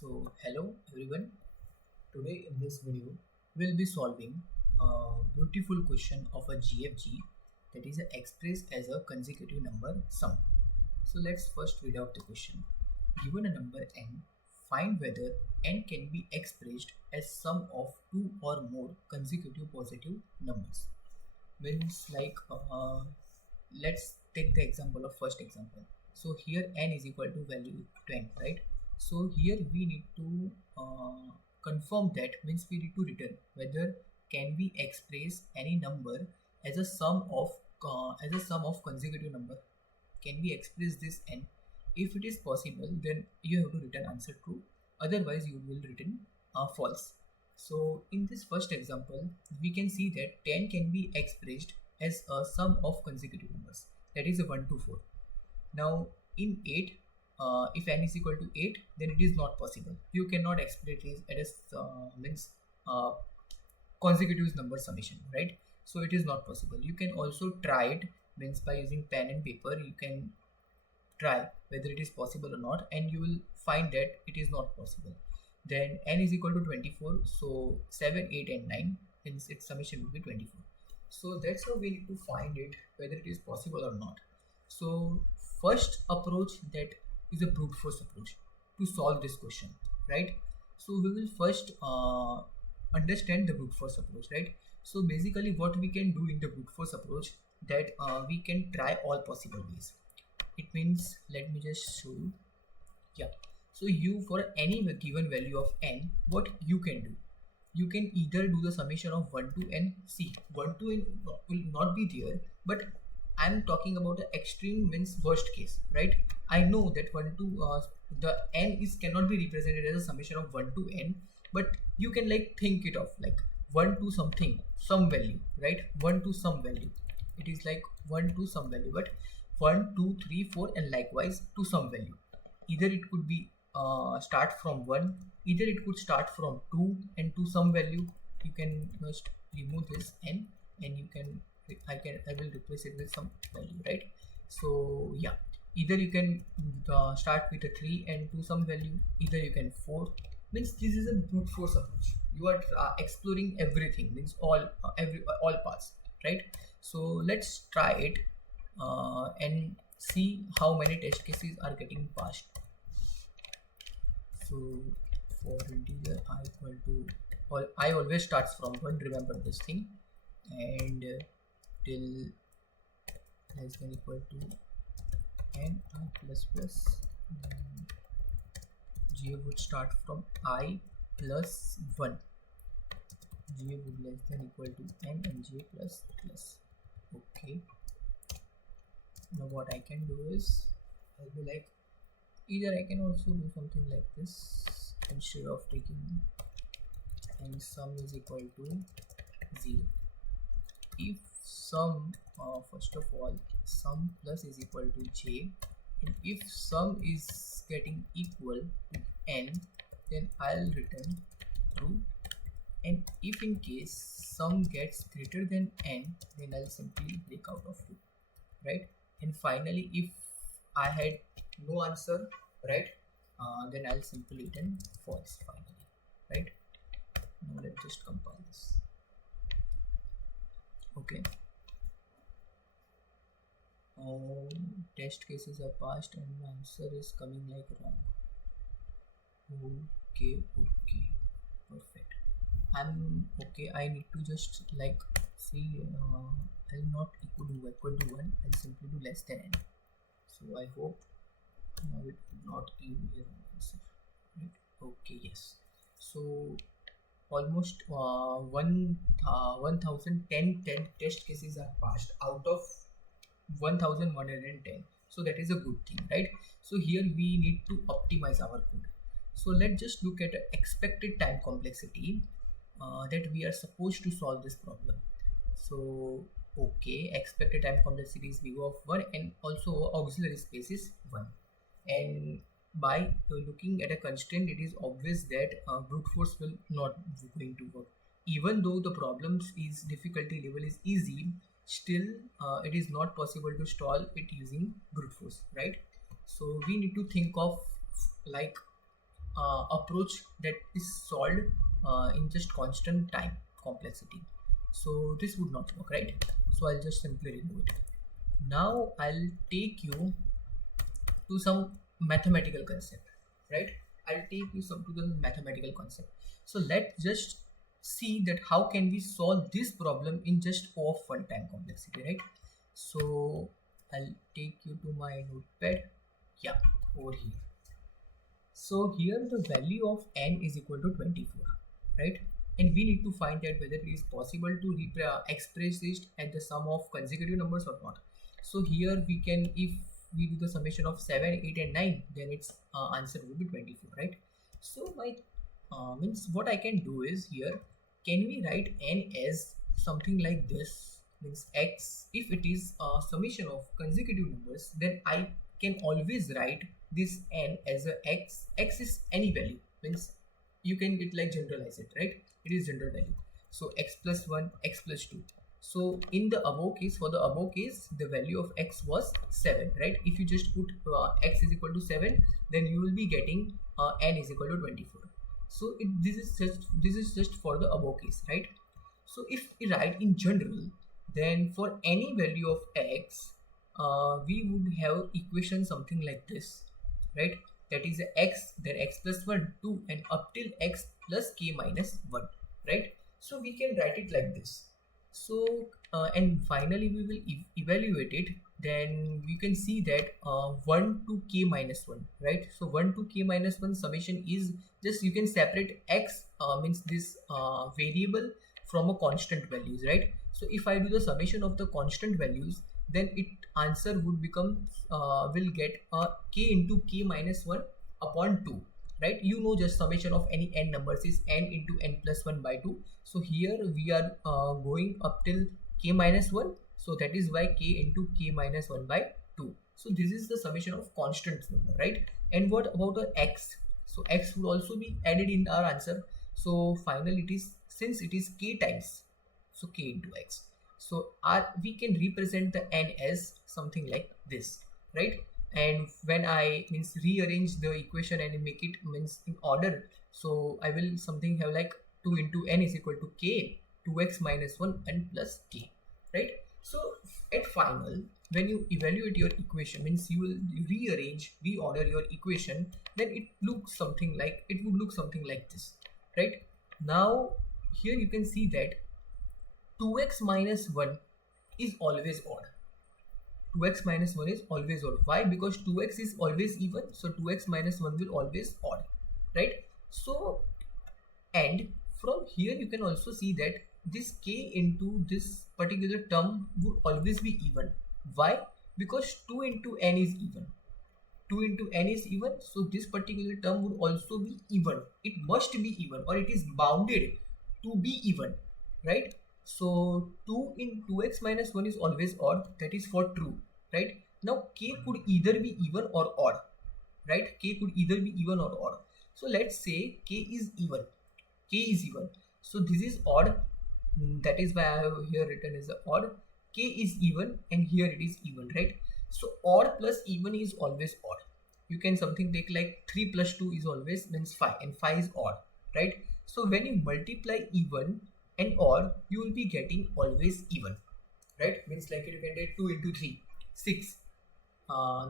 Hello everyone. Today in this video, we'll be solving a beautiful question of a GFG that is expressed as a consecutive number sum. So let's first read out the question. Given a number n, find whether n can be expressed as sum of two or more consecutive positive numbers. Means let's take the example of first example. So here n is equal to value 10, right? So here we need to confirm that, means we need to return whether can we express any number as a sum of consecutive number. Can we express this n? If it is possible, then you have to return answer true, otherwise you will return false. So in this first example, we can see that 10 can be expressed as a sum of consecutive numbers, that is a 1 to 4. Now in 8, if n is equal to 8, then it is not possible. You cannot express it as consecutive number summation, right? So it is not possible. You can also try it, means by using pen and paper you can try whether it is possible or not, and you will find that it is not possible. Then n is equal to 24, so 7, 8 and 9, hence its summation will be 24. So that's how we need to find it whether it is possible or not. So first approach, that is a brute force approach to solve this question, right? So we will first understand the brute force approach, right? So basically what we can do in the brute force approach, that we can try all possible ways. It means, let me just show you. Yeah, so you, for any given value of n, what you can do, you can either do the summation of 1 to n. See, 1 to n will not be there, but I'm talking about the extreme, means worst case, right? I know that 1 to the n is cannot be represented as a summation of 1 to n, but you can like think it of like 1 to something, some value, right? 1 to some value. It is like 1 to some value, but 1, 2, 3, 4 and likewise to some value. Either it could be start from 1, either it could start from 2 and to some value. You can just remove this n and you can I will replace it with some value, right? So yeah, either you can start with a 3 and to some value, either you can 4. Means this is a brute force approach. You are exploring everything, means all parts, right? So let's try it and see how many test cases are getting passed. So for integer I equal to, I always starts from 1, remember this thing, and till less than equal to n I plus plus, then j would start from I plus 1, j would less than equal to n and j plus plus. Okay, now what I can do is, I'll be like, either I can also do something like this, instead of taking and sum is equal to 0. If sum, first of all, sum plus is equal to j, and if sum is getting equal to n, then I'll return true, and if in case sum gets greater than n, then I'll simply break out of 2, right? And finally, if I had no answer, right, then I'll simply return false finally, right? Now let's just compile this. Okay, test cases are passed and the answer is coming like wrong. Okay, perfect. I'm okay. I need to just like see, I'll not equal to 1, I'll simply do less than n. So I hope now it will not give me a wrong answer, right? Okay, yes. So almost 1010 test cases are passed out of 1110. So that is a good thing, right? So here we need to optimize our code. So let's just look at expected time complexity that we are supposed to solve this problem. So okay, expected time complexity is big of 1, and also auxiliary space is 1, and by looking at a constraint, it is obvious that brute force will not going to work. Even though the problems is difficulty level is easy, still it is not possible to solve it using brute force, right? So we need to think of like approach that is solved in just constant time complexity. So this would not work, right? So I'll just simply remove it. Now I'll take you to some mathematical concept, right? I'll take you some to the mathematical concept. So let's just see that how can we solve this problem in just O of 1 time complexity, right? So I'll take you to my notepad. Yeah, over here. So here the value of n is equal to 24, right? And we need to find that whether it is possible to express it at the sum of consecutive numbers or not. So here we can, if we do the summation of 7, 8 and 9, then its answer will be 24, right? So my means what I can do is here, can we write n as something like this? Means x, if it is a summation of consecutive numbers, then I can always write this n as a x is any value, means you can get like generalize it, right? It is general value. So x plus 1, x plus 2. So in the above case, for the above case, the value of x was 7, right? If you just put x is equal to 7, then you will be getting n is equal to 24. So this is just for the above case, right? So if we write in general, then for any value of x, we would have equation something like this, right? That is x, then x plus 1, 2, and up till x plus k minus 1, right? So we can write it like this. So and finally we will evaluate it. Then we can see that 1 to k minus 1, right? So 1 to k minus 1 summation is just, you can separate x means this variable from a constant values, right? So if I do the summation of the constant values, then it answer would become will get k into k minus 1 upon 2, right? You know, just summation of any n numbers is n into n plus 1 by 2. So here we are going up till k minus 1, so that is why k into k minus 1 by 2. So this is the summation of constant number, right? And what about the x? So x will also be added in our answer. So finally it is, since it is k times, so k into x, so we can represent the n as something like this, right? And when I means rearrange the equation and make it means in order, so I will something have like 2 into n is equal to k, 2x minus 1 and plus k, right? So at final, when you evaluate your equation, means you will reorder your equation, then it looks something like, it would look something like this, right? Now here you can see that 2x minus 1 is always odd. 2x minus 1 is always odd. Why? Because 2x is always even, so 2x minus 1 will always odd, right? So, and from here you can also see that this k into this particular term would always be even. Why? Because 2 into n is even. 2 into n is even, so this particular term would also be even. It must be even, or it is bounded to be even, right? So 2 in 2x minus 1 is always odd, that is for true, right? Now k could either be even or odd, right? K could either be even or odd. So let's say k is even. K is even. So this is odd, that is why I have here written as odd. K is even and here it is even, right? So odd plus even is always odd. You can something take like 3 plus 2 is always means 5, and 5 is odd, right? So when you multiply even and odd, you will be getting always even, right? Means like you can take 2 into 3, 6.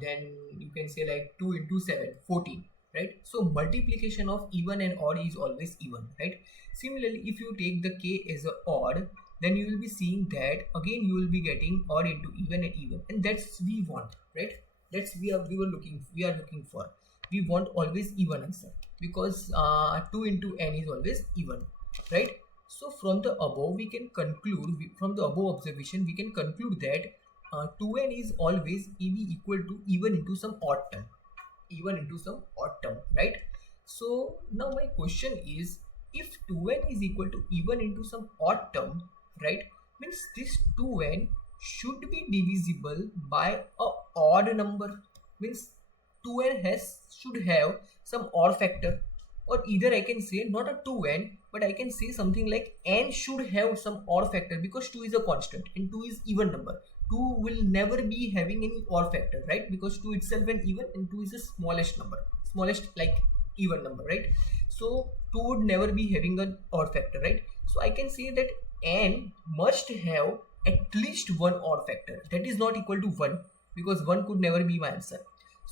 Then you can say like 2 into 7, 14, right? So multiplication of even and odd is always even, right? Similarly, if you take the k as a odd, then you will be seeing that again you will be getting odd into even and even, and that's we want, right? That's we are looking for. We want always even answer, because 2 into n is always even, right? So from the above we can conclude, from the above observation we can conclude that 2n is always equal to even into some odd term, right? So now my question is, if 2n is equal to even into some odd term, right, means this 2n should be divisible by a odd number, means 2n should have some odd factor, or either I can say not a 2n, but I can say something like n should have some odd factor, because 2 is a constant and 2 is even number. 2 will never be having any odd factor, right? Because 2 itself an even and 2 is the smallest number, smallest like even number, right? So 2 would never be having an odd factor, right? So I can say that n must have at least one odd factor that is not equal to 1, because 1 could never be my answer.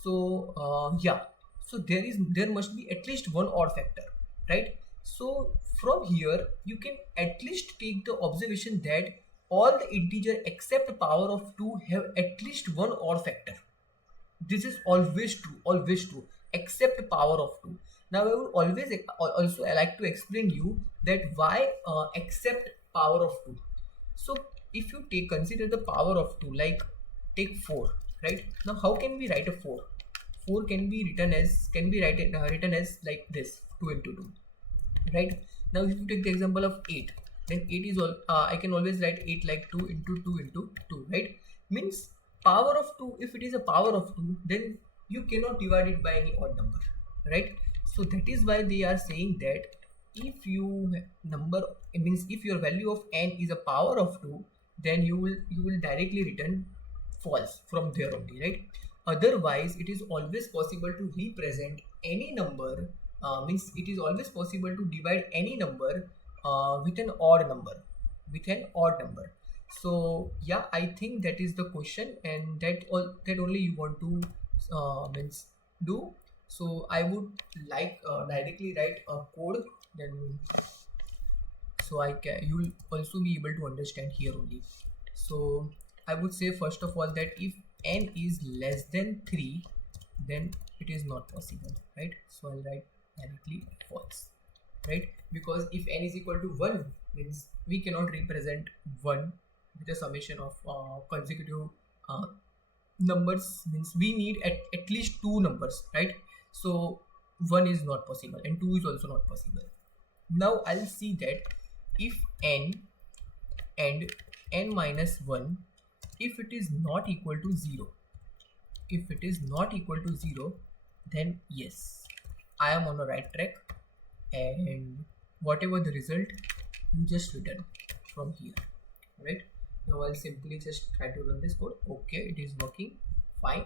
So yeah, so there must be at least one odd factor, right? So from here you can at least take the observation that all the integer except power of 2 have at least one odd factor. This is always true except power of 2. Now I would always also like to explain you that why except power of 2. So if you consider the power of 2, like take 4, right? Now how can we write a 4? 4 can be written as written as like this, 2 into 2, right? Now if you take the example of 8, then 8 is all I can always write 8 like 2 into 2 into 2, right? Means power of 2, if it is a power of 2, then you cannot divide it by any odd number, right? So that is why they are saying that if you number, it means if your value of n is a power of 2, then you will directly return false from there only, right? Otherwise it is always possible to represent any number, means it is always possible to divide any number with an odd number. So yeah, I think that is the question, and that only you want to means do. So I would like directly write a code, then so you will also be able to understand here only. So I would say first of all that if n is less than 3, then it is not possible, right? So I'll write directly false, right? Because if n is equal to 1, means we cannot represent 1 with a summation of consecutive numbers, means we need at least 2 numbers, right? So 1 is not possible and 2 is also not possible. Now I'll see that if n and n minus 1, if it is not equal to 0, then yes, I am on the right track, and whatever the result, you just return from here, right? Now I'll simply just try to run this code. Okay, it is working fine,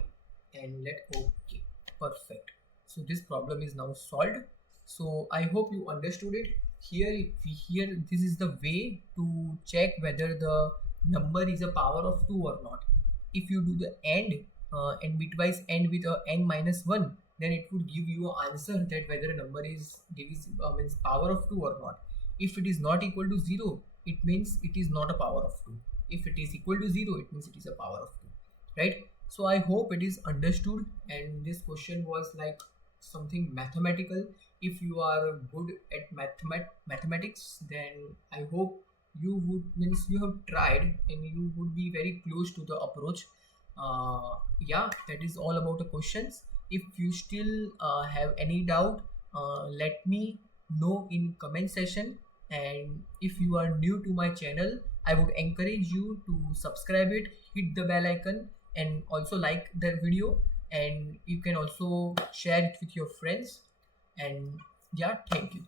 and okay, perfect. So this problem is now solved. So I hope you understood it. Here this is the way to check whether the number is a power of 2 or not. If you do the AND and bitwise AND with a n minus 1, then it would give you an answer that whether a number is means power of 2 or not. If it is not equal to 0, it means it is not a power of 2. If it is equal to 0, it means it is a power of 2, right? So I hope it is understood, and this question was like something mathematical. If you are good at mathematics, then I hope you would, means you have tried and you would be very close to the approach. Yeah, that is all about the questions. If you still have any doubt, let me know in comment section. And if you are new to my channel, I would encourage you to subscribe it, hit the bell icon, and also like the video, and you can also share it with your friends. And yeah, thank you.